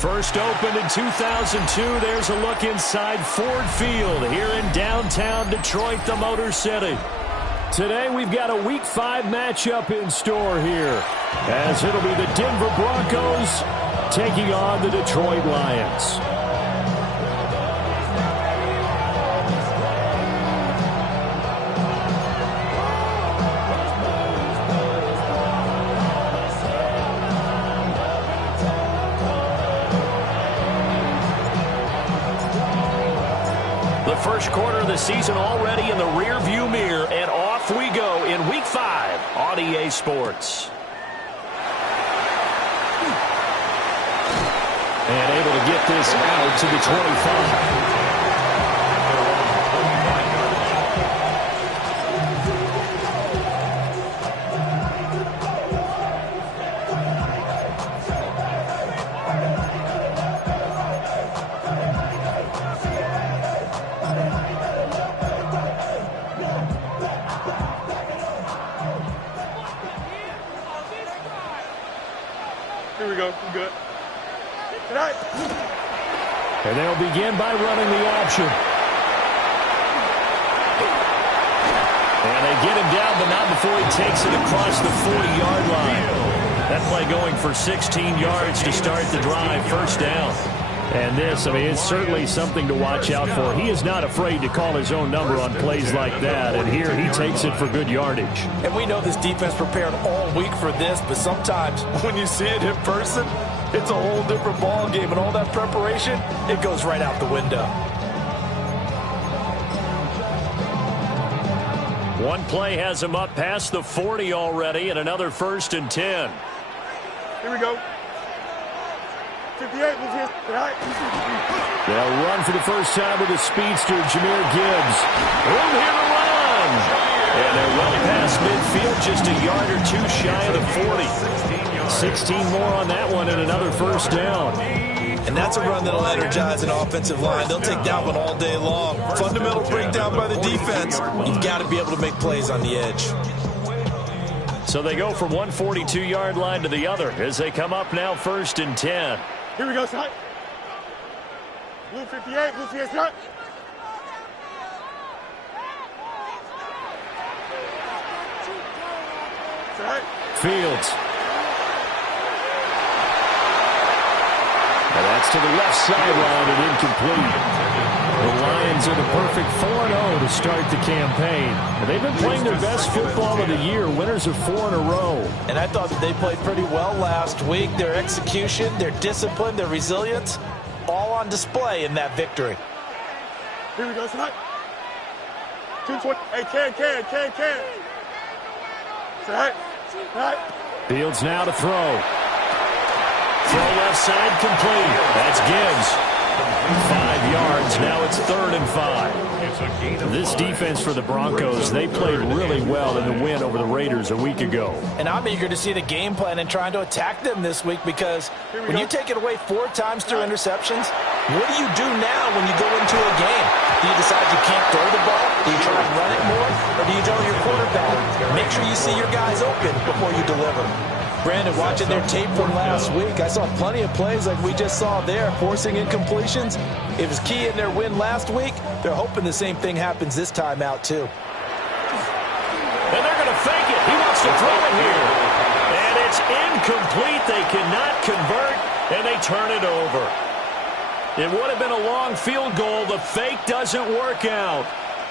First opened in 2002. There's a look inside Ford Field here in downtown Detroit, the Motor City. Today we've got a Week 5 matchup in store here, as it'll be the Denver Broncos taking on the Detroit Lions. First quarter of the season already in the rear-view mirror, and off we go in Week 5 on EA Sports. And able to get this out to the 25. Good. And they'll begin by running the option. And they get him down, but not before he takes it across the 40-yard line. That play going for 16 yards to start the drive. First down. And this, I mean, it's certainly something to watch out for. He is not afraid to call his own number on plays like that. And here he takes it for good yardage. And we know this defense prepared all week for this, but sometimes when you see it in person, it's a whole different ball game. And all that preparation, it goes right out the window. One play has him up past the 40 already, and another 1st and 10. Here we go. 58, they'll run for the first time with the speedster, Jahmyr Gibbs. Room here to run. And they're well past midfield, just a yard or two shy of the 40. 16 more on that one and another first down. And that's a run that'll energize an offensive line. They'll take that one all day long. Fundamental breakdown by the defense. You've got to be able to make plays on the edge. So they go from one 42-yard line to the other as they come up now 1st and 10. Here we go, son. Blue 58, blue 58, son. Fields. And that's to the left sideline and incomplete. The Lions are the perfect 4-0 to start the campaign. And they've been playing their best football of the year, winners of 4 in a row. And I thought that they played pretty well last week. Their execution, their discipline, their resilience, all on display in that victory. Here we go, son. 220. Hey, can. Right. Fields now to throw. Throw left side complete. That's Gibbs. 5 yards. Now it's 3rd and 5. This defense for the Broncos, they played really well in the win over the Raiders a week ago. And I'm eager to see the game plan and trying to attack them this week, because when you take it away 4 times through interceptions, what do you do now when you go into a game? Do you decide you can't throw the ball? Do you try and run it more? Or do you tell your quarterback, make sure you see your guys open before you deliver? Brandon, watching their tape from last week, I saw plenty of plays like we just saw there, forcing incompletions. It was key in their win last week. They're hoping the same thing happens this time out, too. And they're going to fake it. He wants to throw it here. And it's incomplete. They cannot convert, and they turn it over. It would have been a long field goal. The fake doesn't work out.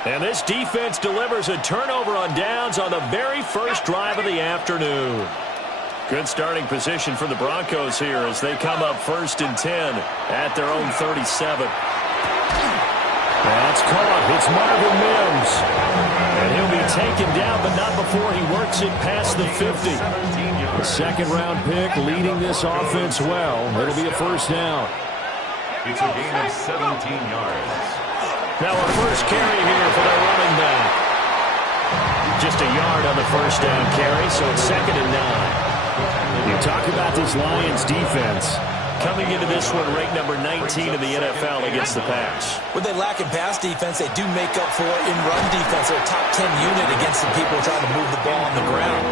And this defense delivers a turnover on downs on the very first drive of the afternoon. Good starting position for the Broncos here as they come up 1st and 10 at their own 37. That's caught. It's Marvin Mims. And he'll be taken down, but not before he works it past the 50. The second-round pick leading this offense well. It'll be a first down. It's a gain of 17 yards. Now a first carry here for their running back. Just a yard on the first down carry, so it's 2nd and 9. You talk about this Lions defense. coming into this one ranked number 19 in the NFL against the pass. When they lack in pass defense, they do make up for it in run defense. They're a top 10 unit against the people trying to move the ball on the ground.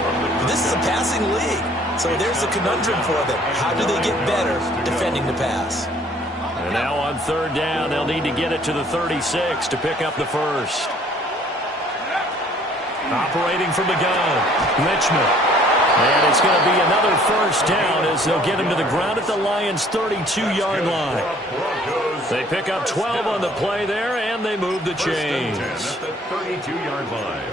But this is a passing league, so there's a conundrum for them. How do they get better defending the pass? And now on third down, they'll need to get it to the 36 to pick up the first. Operating from the gun, Richmond. And it's going to be another first down as they'll get him to the ground at the Lions' 32-yard line. They pick up 12 on the play there, and they move the chains. At the 32-yard line.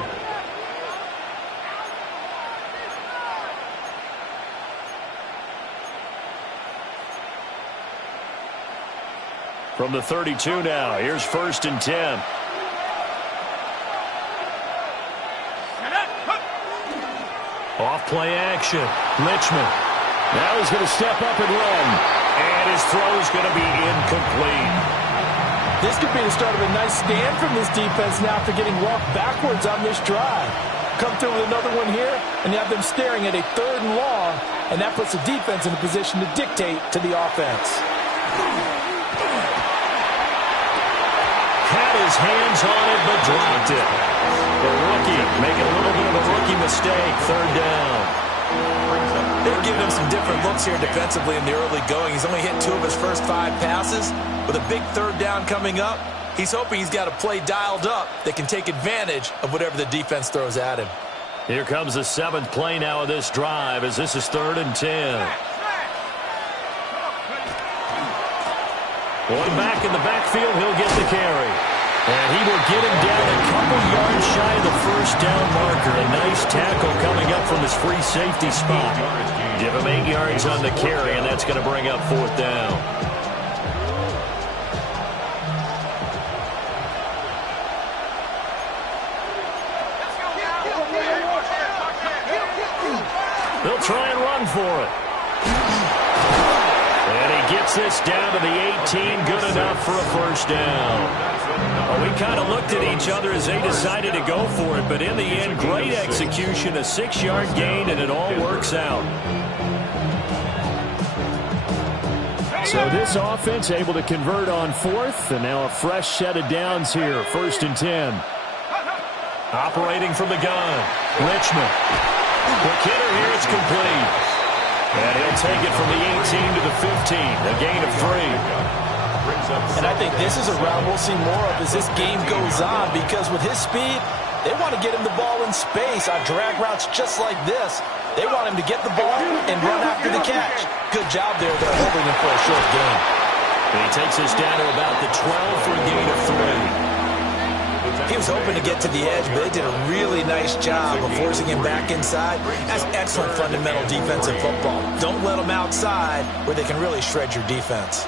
From the 32 now, here's 1st and 10. Off play action. Richmond. Now he's going to step up and run. And his throw is going to be incomplete. This could be the start of a nice stand from this defense now after getting walked backwards on this drive. Come through with another one here, and you have them staring at a 3rd and long, and that puts the defense in a position to dictate to the offense. Had his hands on it, but dropped it. The rookie making a little bit of a rookie mistake. 3rd down. They're giving him some different looks here defensively in the early going. He's only hit 2 of his first 5 passes. With a big 3rd down coming up, he's hoping he's got a play dialed up that can take advantage of whatever the defense throws at him. Here comes the 7th play now of this drive as this is 3rd and 10. One back in the backfield, he'll get the carry. And he will get him down a couple yards shy of the first down marker. A nice tackle coming up from his free safety spot. Give him 8 yards on the carry, and that's going to bring up 4th down. They'll try and run for it. And he gets this down to the 18. Good enough for a first down. Well, we kind of looked at each other as they decided to go for it, but in the end, great execution, a 6-yard gain, and it all works out. So this offense able to convert on 4th, and now a fresh set of downs here, 1st and 10. Operating from the gun, Richmond. Quick hitter here, it's complete. And he'll take it from the 18 to the 15, a gain of 3. And I think this is a route we'll see more of as this game goes on, because with his speed, they want to get him the ball in space on drag routes just like this. They want him to get the ball and run after the catch. Good job there. They're holding him for a short gain. And he takes us down to about the 12 for a gain of 3. He was hoping to get to the edge, but they did a really nice job of forcing him back inside. That's excellent fundamental defensive football. Don't let them outside where they can really shred your defense.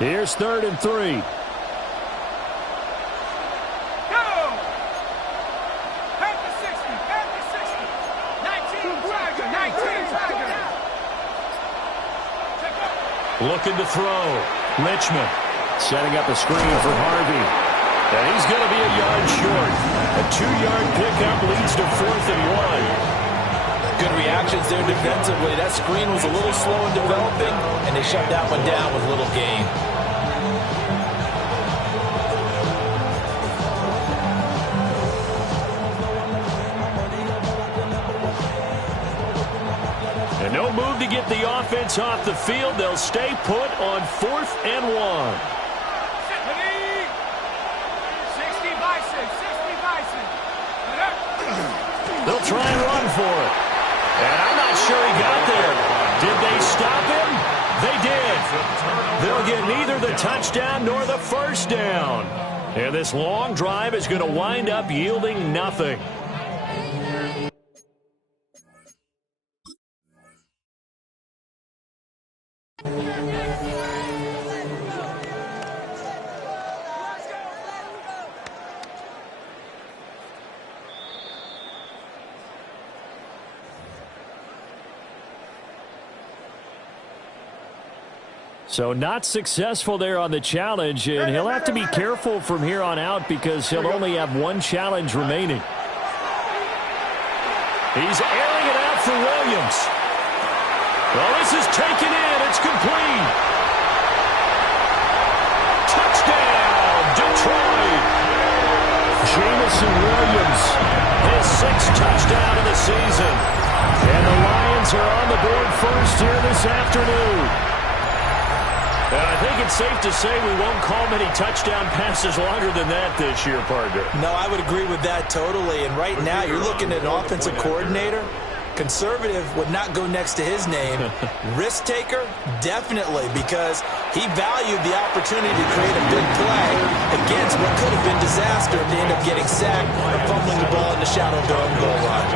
Here's 3rd and 3. Go! Back to 60, back to 60. 19, Tiger, 19, Tiger. Looking to throw. Richmond setting up a screen for Harvey. And he's going to be a yard short. A 2-yard pickup leads to 4th and 1. Good reactions there defensively. That screen was a little slow in developing, and they shut that one down with little gain. And no move to get the offense off the field. They'll stay put on 4th and 1. 60 by 6, 60 by 6. They'll try and run for it. And I'm not sure he got there. Did they stop him? They did. They'll get neither the touchdown nor the first down. And this long drive is going to wind up yielding nothing. So not successful there on the challenge, and he'll have to be careful from here on out because he'll only have one challenge remaining. He's airing it out for Williams. Well, this is taken in. It's complete. Touchdown, Detroit. Jamison Williams, his 6th touchdown of the season. And the Lions are on the board first here this afternoon. And I think it's safe to say we won't call many touchdown passes longer than that this year, partner. No, I would agree with that totally. And right now, you're looking at an offensive coordinator. Conservative would not go next to his name. Risk taker, definitely, because he valued the opportunity to create a big play against what could have been disaster if they end up getting sacked or fumbling the ball in the shadow of their own goal line.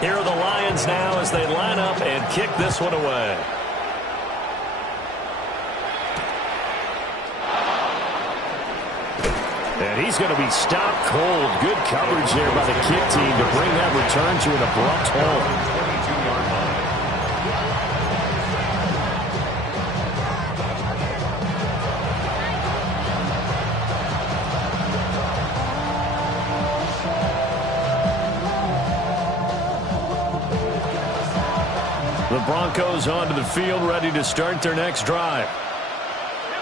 Here are the Lions now as they line up and kick this one away. And he's going to be stopped cold. Good coverage there by the kick team to bring that return to an abrupt halt. 22-yard line. The Broncos onto the field, ready to start their next drive.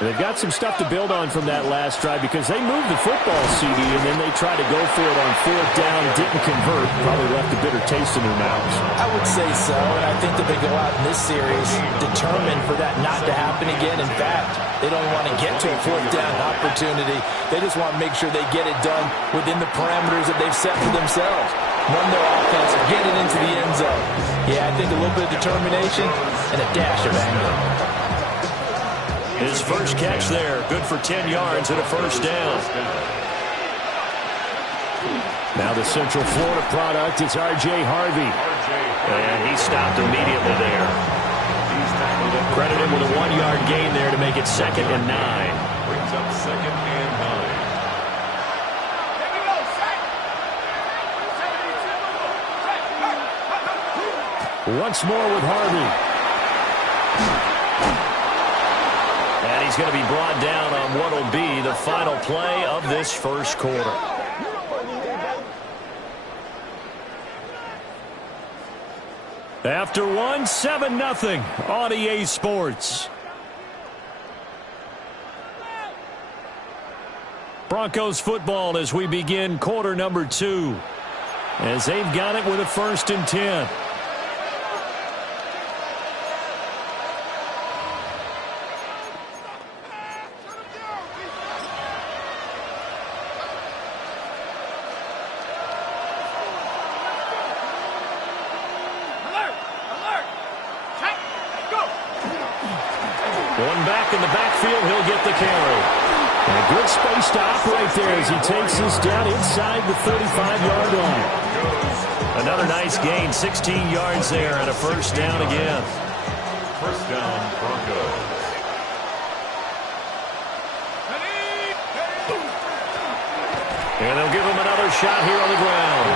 They've got some stuff to build on from that last drive because they moved the football, CD, and then they tried to go for it on 4th down, didn't convert, probably left a bitter taste in their mouths. I would say so, and I think that they go out in this series determined for that not to happen again. In fact, they don't want to get to a 4th down opportunity. They just want to make sure they get it done within the parameters that they've set for themselves. Run their offense, get it into the end zone. Yeah, I think a little bit of determination and a dash of anger. His first catch there, good for 10 yards and a 1st down. Now the Central Florida product, it's R.J. Harvey. And he stopped immediately there. Credit him with a 1-yard gain there to make it 2nd and 9. Brings up 2nd and 9. Once more with Harvey. And he's going to be brought down on what will be the final play of this first quarter. After one, 7-0 on EA Sports. Broncos football as we begin quarter number 2. As they've got it with a 1st and 10. One back in the backfield, he'll get the carry. And a good space to operate there as he takes this down inside the 35-yard line. Another nice gain, 16 yards there and a 1st down again. 1st down, Broncos. And they'll give him another shot here on the ground.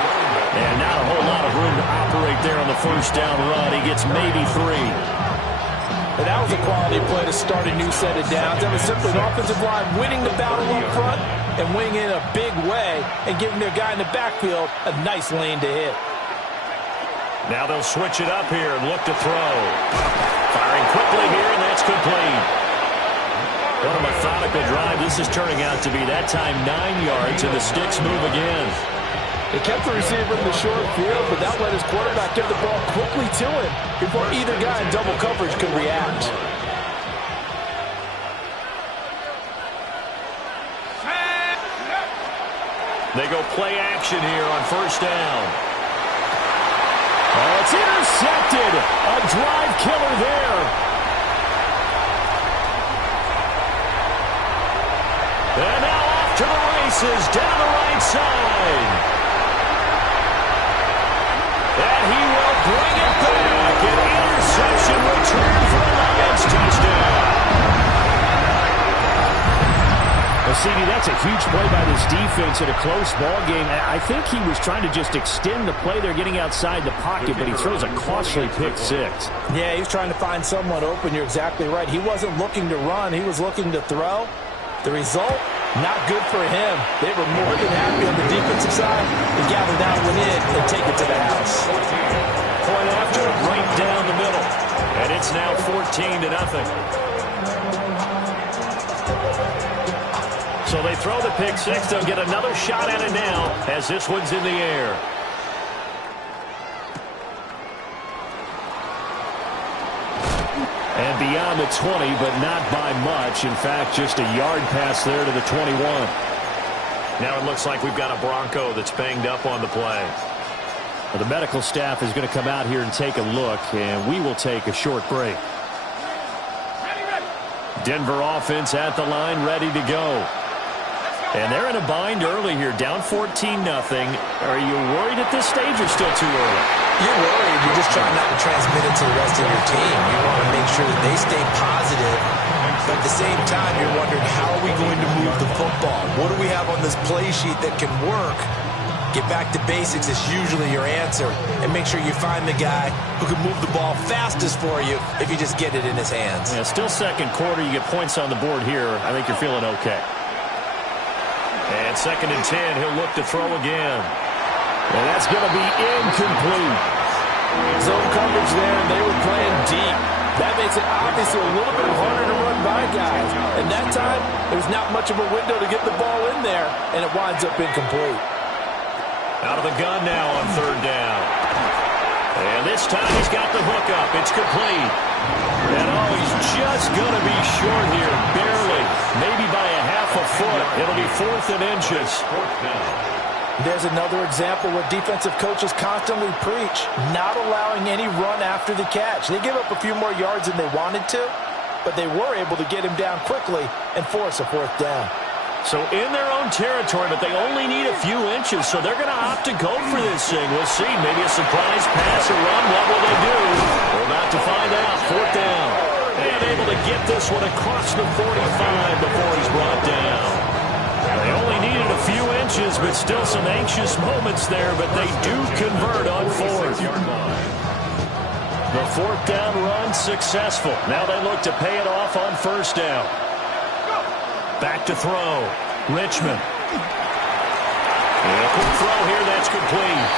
And not a whole lot of room to operate there on the 1st down run. He gets maybe 3. But that was a quality play to start a new set of downs. That was simply an offensive line winning the battle up front and winning in a big way and giving their guy in the backfield a nice lane to hit. Now they'll switch it up here and look to throw. Firing quickly here, and that's complete. What a methodical drive this is turning out to be. That time 9 yards, and the sticks move again. They kept the receiver in the short field, but that let his quarterback get the ball quickly to him before either guy in double coverage could react. They go play action here on 1st down. Oh, it's intercepted. A drive killer there. And now off to the races down the right side. And he will bring it back. An interception returned for a Lions touchdown. Well, CD, that's a huge play by this defense in a close ball game. I think he was trying to just extend the play there, getting outside the pocket, but he throws a costly pick six. Yeah, he was trying to find someone open. You're exactly right. He wasn't looking to run. He was looking to throw. The result, not good for him. They were more than happy on the defensive side to gather that one in and take it to the house. Point after, right down the middle. And it's now 14-0. So they throw the pick six. They'll get another shot at it now as this one's in the air. And beyond the 20, but not by much. In fact, just a yard pass there to the 21. Now it looks like we've got a Bronco that's banged up on the play. Well, the medical staff is going to come out here and take a look, and we will take a short break. Denver offense at the line, ready to go. And they're in a bind early here, down 14-0. Are you worried at this stage or still too early? You're worried. You're just trying not to transmit it to the rest of your team. You want to make sure that they stay positive. But at the same time, you're wondering, how are we going to move the football? What do we have on this play sheet that can work? Get back to basics is usually your answer. And make sure you find the guy who can move the ball fastest for you if you just get it in his hands. Yeah, still second quarter. You get points on the board here. I think you're feeling okay. And 2nd and 10, he'll look to throw again. And that's going to be incomplete. Zone coverage there, and they were playing deep. That makes it obviously a little bit harder to run by guys. And that time, there's not much of a window to get the ball in there, and it winds up incomplete. Out of the gun now on 3rd down. And this time he's got the hook up. It's complete. And oh, he's just going to be short here, barely. Maybe by a half a foot. It'll be 4th and inches. There's another example where defensive coaches constantly preach, not allowing any run after the catch. They give up a few more yards than they wanted to, but they were able to get him down quickly and force a 4th down. So in their own territory, but they only need a few inches, so they're going to opt to go for this thing. We'll see. Maybe a surprise pass or run. What will they do? We're about to find out. 4th down. And able to get this one across the 45 before he's brought down. They only needed a few inches, but still some anxious moments there, but they do convert on 4th. The 4th down run successful. Now they look to pay it off on 1st down. Back to throw. Richmond. And a quick throw here, that's complete.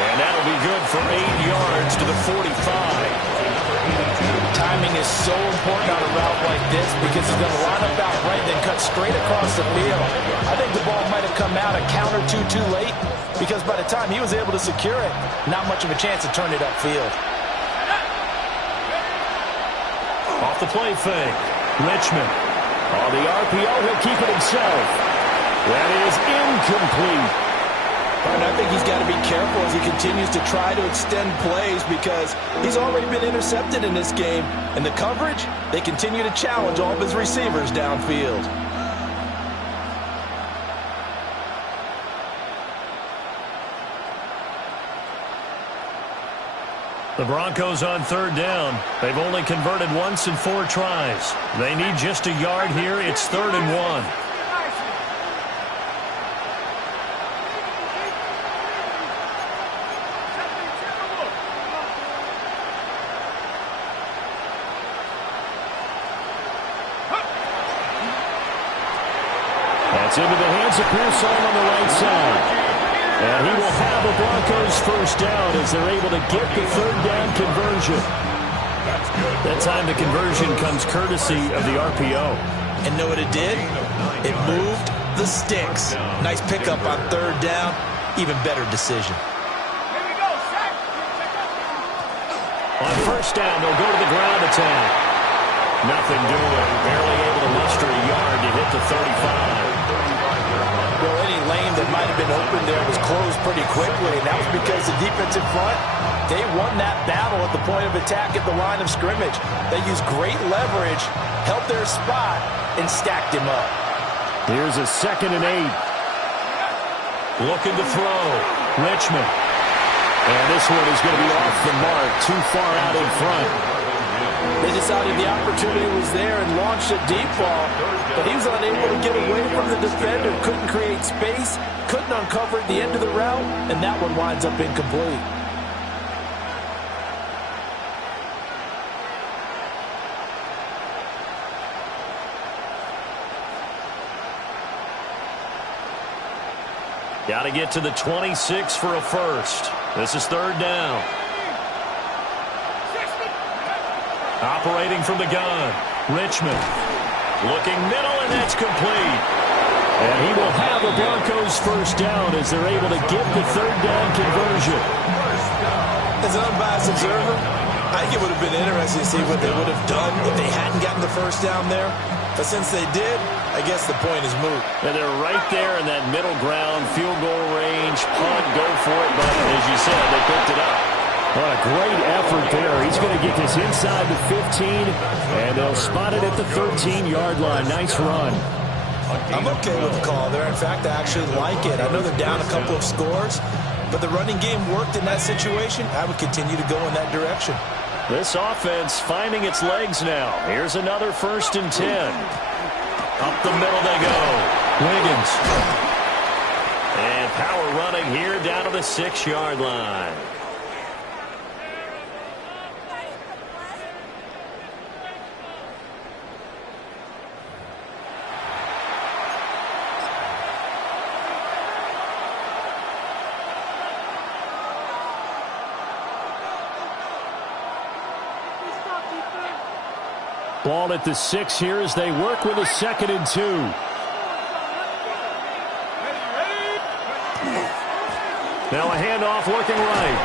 And that'll be good for 8 yards to the 45. Timing is so important on a route like this because he's going to line up out right and then cut straight across the field. I think the ball might have come out a count or two too late because by the time he was able to secure it, not much of a chance to turn it upfield. Off the play fake. Richmond. On the RPO, he'll keep it himself. That is incomplete. And I think he's got to be careful as he continues to try to extend plays because he's already been intercepted in this game. And the coverage, they continue to challenge all of his receivers downfield. The Broncos on 3rd down. They've only converted once in 4 tries. They need just a yard here. It's 3rd and 1. That's into the hands of Pearson on the right side. And he will have the Broncos 1st down as they're able to get the 3rd down conversion. That time the conversion comes courtesy of the RPO. And know what it did? It moved the sticks. Nice pickup on 3rd down. Even better decision. On 1st down, they'll go to the ground attack. Nothing doing. Barely able to muster a yard to hit the 35. Well, any lane that might have been open there was closed pretty quickly, and that was because the defensive front, they won that battle at the point of attack at the line of scrimmage. They used great leverage, held their spot, and stacked him up. Here's a 2nd and 8. Looking to throw. Richmond. And this one is going to be off the mark, too far out in front. They decided the opportunity was there and launched a deep ball, but he was unable to get away from the defender, couldn't create space, couldn't uncover at the end of the route, and that one winds up incomplete. Got to get to the 26 for a first. This is third down. Operating from the gun. Richmond looking middle, and that's complete. And he will have the Broncos first down as they're able to get the third down conversion. As an unbiased observer, I think it would have been interesting to see what they would have done if they hadn't gotten the first down there. But since they did, I guess the point is moot. And they're right there in that middle ground, field goal range, punt, go for it. But as you said, they picked it up. What a great effort there. He's going to get this inside the 15, and they'll spot it at the 13-yard line. Nice run. I'm okay with the call there. In fact, I actually like it. I know they're down a couple of scores, but the running game worked in that situation. I would continue to go in that direction. This offense finding its legs now. Here's another 1st and 10. Up the middle they go. Wiggins. And power running here down to the 6-yard line. Ball at the 6 here as they work with a 2nd and 2. Now a handoff looking right.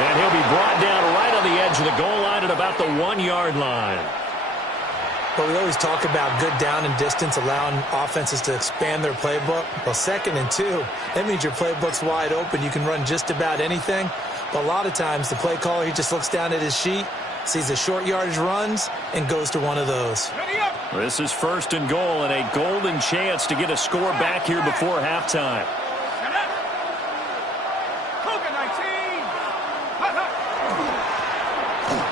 And he'll be brought down right on the edge of the goal line at about the 1-yard line. But we always talk about good down and distance, allowing offenses to expand their playbook. Well, 2nd and 2, that means your playbook's wide open. You can run just about anything. But a lot of times the play caller, he just looks down at his sheet, sees the short yardage runs, and goes to one of those. This is 1st and goal, and a golden chance to get a score back here before halftime.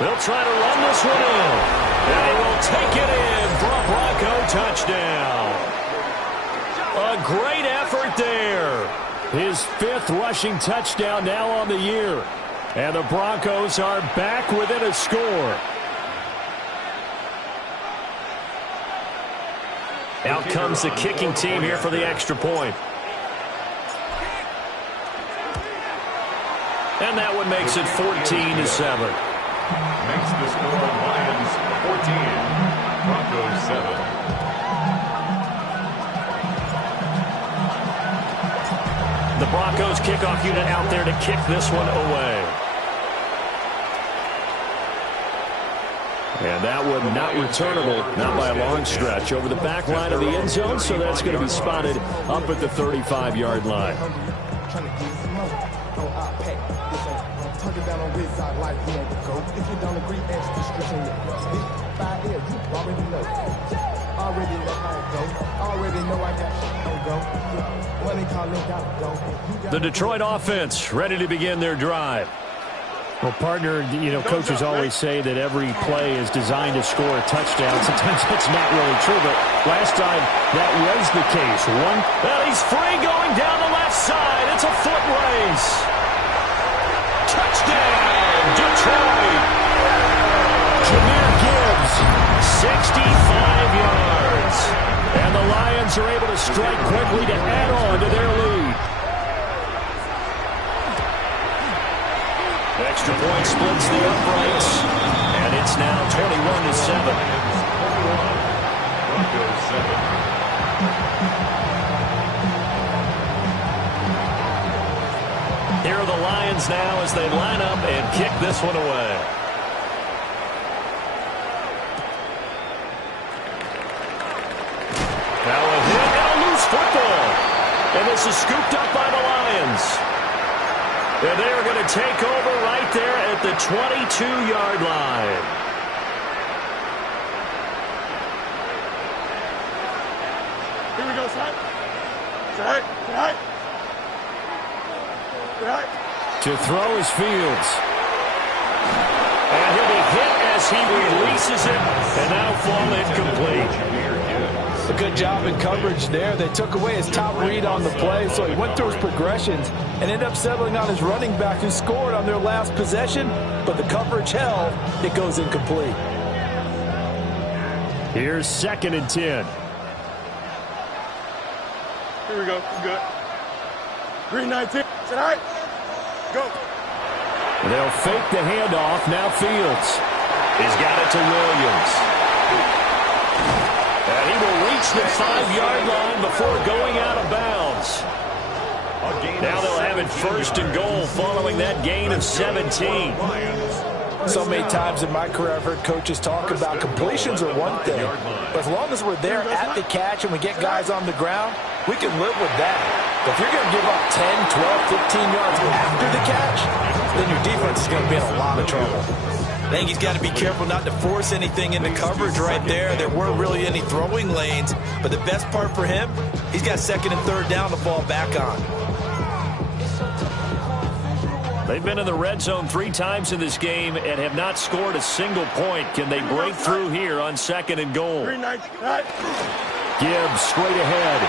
They'll try to run this one in. And he will take it in for a Bronco touchdown. A great effort there. His 5th rushing touchdown now on the year. And the Broncos are back within a score. Out comes the kicking team here for the extra point. And that one makes it 14-7. Makes the score Lions 14, Broncos 7. The Broncos kickoff unit out there to kick this one away. And that one not returnable, not by a long stretch, over the back line of the end zone, so that's going to be spotted up at the 35-yard line. The Detroit offense ready to begin their drive. Well, partner, coaches always say that every play is designed to score a touchdown. Sometimes that's not really true, but last time that was the case. And he's free going down the left side. It's a foot race. Touchdown, Detroit. Jahmyr Gibbs, 65 yards. And the Lions are able to strike quickly to add on to their lead. Extra point splits the uprights, and it's now 21-7. Broncos 7. Here are the Lions now as they line up and kick this one away. Now a hit and a loose football. And this is scooped up by the Lions. And they are going to take over right there at the 22-yard line. Here we go, Side. Side. Side. To throw is Fields. And he'll be hit as he releases it, and now fall incomplete. A good job in coverage there. They took away his top read on the play, so he went through his progressions and ended up settling on his running back who scored on their last possession, but the coverage held. It goes incomplete. Here's 2nd and 10. Here we go. Good. Green 19. Tonight. Go. They'll fake the handoff. Now Fields. He's got it to Williams. And he will reach the 5-yard line before going out of bounds. Now they'll have it 1st and goal following that gain of 17. So many times in my career I've heard coaches talk about completions are one thing, but as long as we're there at the catch and we get guys on the ground, we can live with that. But if you're going to give up 10, 12, 15 yards after the catch, then your defense is going to be in a lot of trouble. I think he's got to be careful not to force anything into coverage right there. There weren't really any throwing lanes, but the best part for him, he's got 2nd and 3rd down to fall back on. They've been in the red zone 3 times in this game and have not scored a single point. Can they break through here on 2nd and goal? Gibbs straight ahead.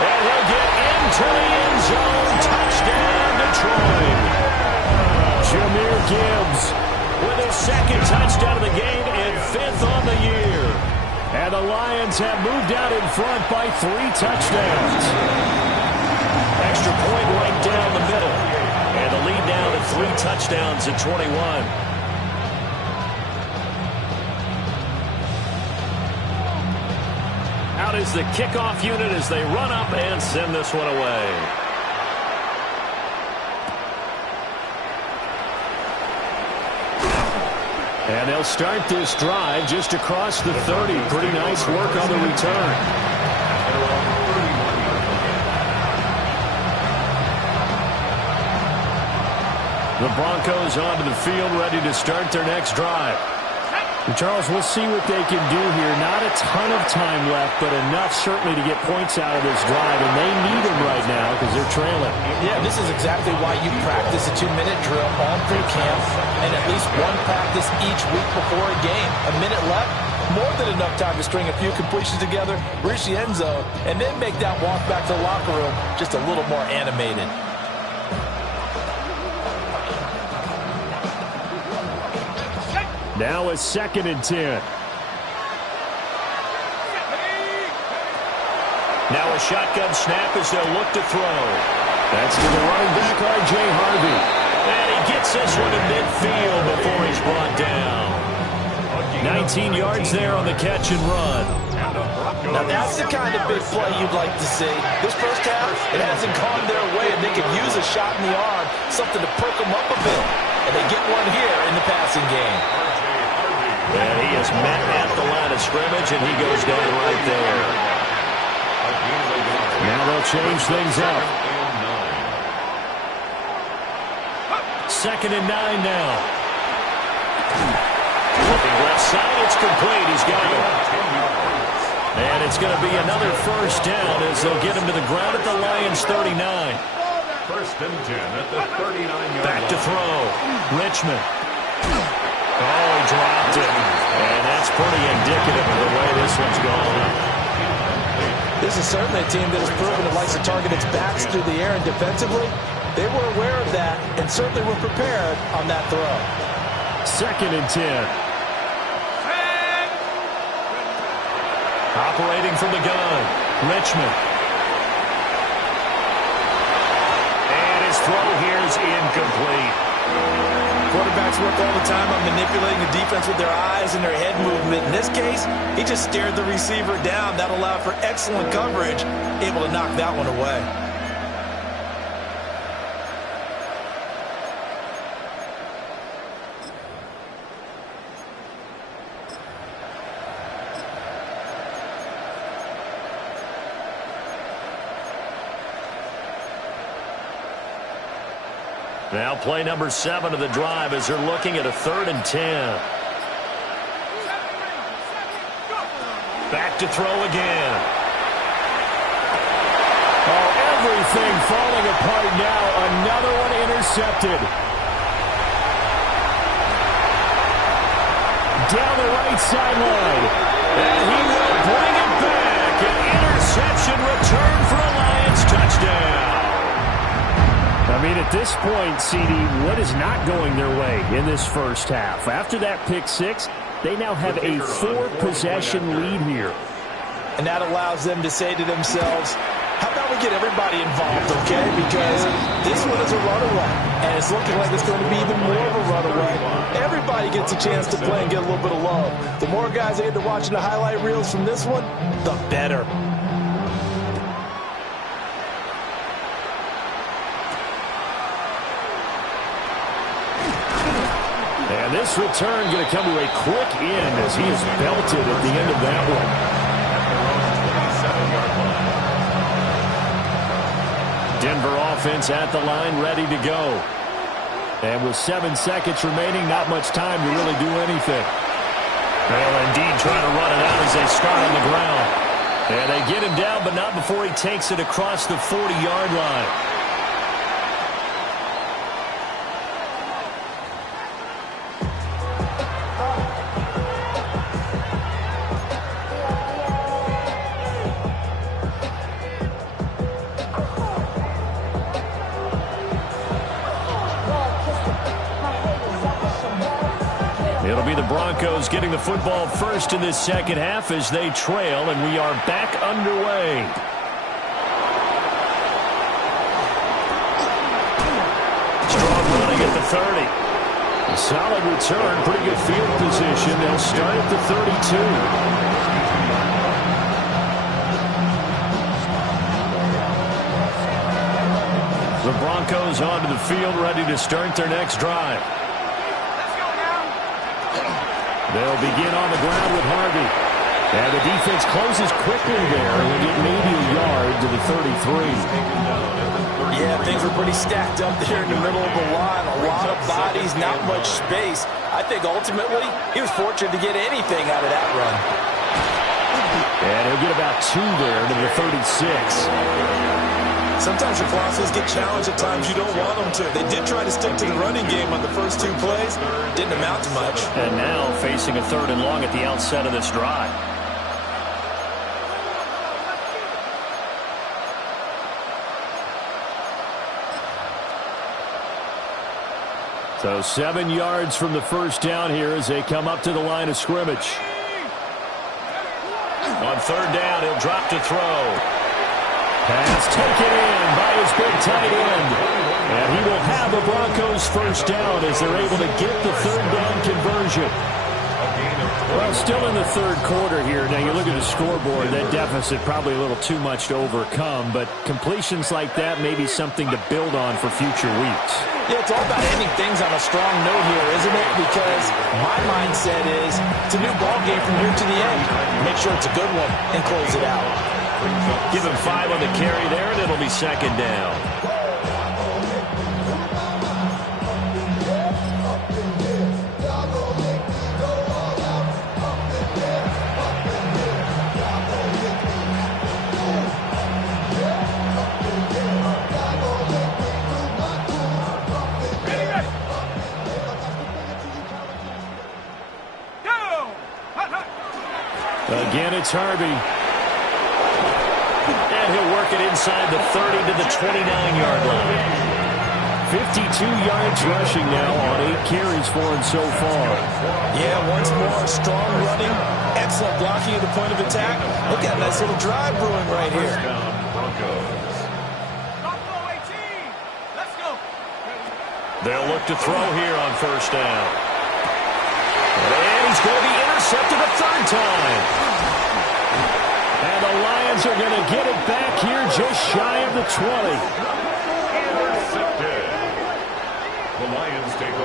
And he'll get into the end zone. Touchdown, Detroit. Jahmyr Gibbs with his 2nd touchdown of the game and 5th on the year. And the Lions have moved out in front by 3 touchdowns. Extra point right down the middle. And the lead down to 3 touchdowns at 21. Out is the kickoff unit as they run up and send this one away. And they'll start this drive just across the 30. Pretty nice work on the return. The Broncos onto the field, ready to start their next drive. And Charles, we'll see what they can do here. Not a ton of time left, but enough certainly to get points out of this drive, and they need them right now because they're trailing. Yeah, this is exactly why you practice a 2-minute drill all through camp and at least one practice each week before a game. A minute left, more than enough time to string a few completions together, reach the end zone, and then make that walk back to the locker room just a little more animated. Now a 2nd and 10. Now a shotgun snap as they'll look to throw. That's to the running back, R.J. Harvey. And he gets this one to midfield before he's brought down. 19 yards there on the catch and run. Now that's the kind of big play you'd like to see. This first half, it hasn't gone their way, and they could use a shot in the arm, something to perk them up a bit. And they get one here in the passing game. And he is met at the line of scrimmage, and he goes down right there. Now they'll change things up. 2nd and 9 now. Looking left side, it's complete. He's got it. And it's going to be another 1st down as they'll get him to the ground at the Lions' 39. 1st and 10 at the 39-yard line. Back to throw. Richmond. Oh, he dropped it. And that's pretty indicative of the way this one's gone. This is certainly a team that has proven it likes to target its backs through the air and defensively. They were aware of that and certainly were prepared on that throw. 2nd and 10. Operating from the gun. Richmond. And his throw here is incomplete. Quarterbacks work all the time on manipulating the defense with their eyes and their head movement. In this case, he just stared the receiver down. That allowed for excellent coverage, able to knock that one away. Now play number 7 of the drive as they're looking at a 3rd and 10. Back to throw again. Oh, everything falling apart now. Another intercepted. Down the right sideline. And he will bring it back. An interception return for a Lions touchdown. I mean, at this point, CD, what is not going their way in this first half? After that pick six, they now have a 4-possession lead here. And that allows them to say to themselves, how about we get everybody involved, okay? Because this one is a runaway, and it's looking like it's going to be even more of a runaway. Everybody gets a chance to play and get a little bit of love. The more guys that get to watching the highlight reels from this one, the better. And this return going to come to a quick end as he is belted at the end of that one. Denver offense at the line, ready to go. And with 7 seconds remaining, not much time to really do anything. They'll indeed try to run it out as they start on the ground. And they get him down, but not before he takes it across the 40-yard line. It'll be the Broncos getting the football first in this second half as they trail, and we are back underway. Strong running at the 30. A solid return, pretty good field position. They'll start at the 32. The Broncos onto the field, ready to start their next drive. They'll begin on the ground with Harvey. And the defense closes quickly there. They'll get maybe a yard to the 33. Yeah, things were pretty stacked up there in the middle of the line. A lot of bodies, not much space. I think ultimately he was fortunate to get anything out of that run. And he'll get about 2 there to the 36. Sometimes your crosses get challenged at times you don't want them to. They did try to stick to the running game on the first 2 plays. Didn't amount to much. And now facing a 3rd and long at the outset of this drive. So 7 yards from the first down here as they come up to the line of scrimmage. On 3rd down, he'll drop to throw. Pass taken in by his big tight end. And he will have the Broncos first down as they're able to get the 3rd down conversion. Well, still in the 3rd quarter here. Now, you look at the scoreboard, that deficit probably a little too much to overcome, but completions like that may be something to build on for future weeks. Yeah, it's all about ending things on a strong note here, isn't it? Because my mindset is it's a new ball game from here to the end. Make sure it's a good one and close it out. Give him 5 on the carry there, and it'll be 2nd down. Again, it's Harvey. And he'll work it inside the 30 to the 29-yard line. 52 yards rushing now on 8 carries for him so far. Yeah, once more, strong running, excellent blocking at the point of attack. Look at a nice little drive brewing right here. They'll look to throw here on 1st down. And he's going to be intercepted a 3rd time. And the Lions are going to get it back here just shy of the 20.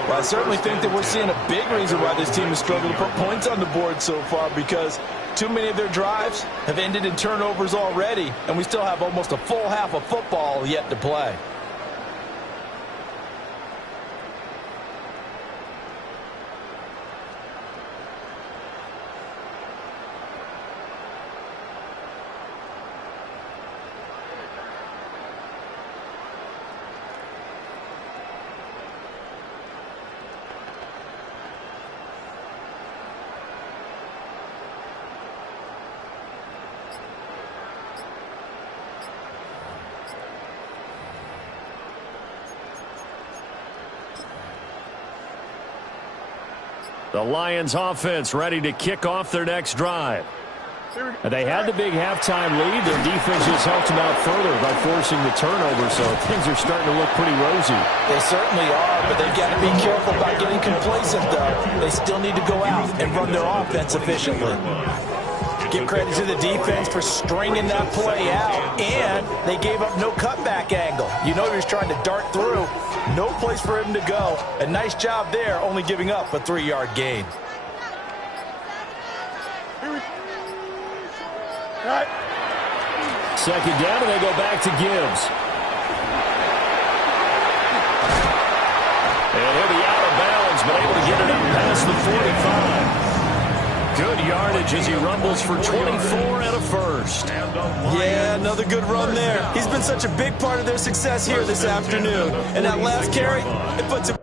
Well, I certainly think that we're seeing a big reason why this team has struggled to put points on the board so far, because too many of their drives have ended in turnovers already, and we still have almost a full half of football yet to play. The Lions offense ready to kick off their next drive. They had the big halftime lead. Their defense just helped them out further by forcing the turnover, so things are starting to look pretty rosy. They certainly are, but they've got to be careful about getting complacent, though. They still need to go out and run their offense efficiently. Give credit to the defense for stringing that play out, and they gave up no cutback angle. You know he was trying to dart through. No place for him to go. A nice job there, only giving up a 3-yard gain. Second down, and they go back to Gibbs. And he'll be out of bounds, but able to get it up past the 45. Good yardage as he rumbles for 24 and a first. Yeah, another good run there. He's been such a big part of their success here this afternoon. And that last carry, it puts him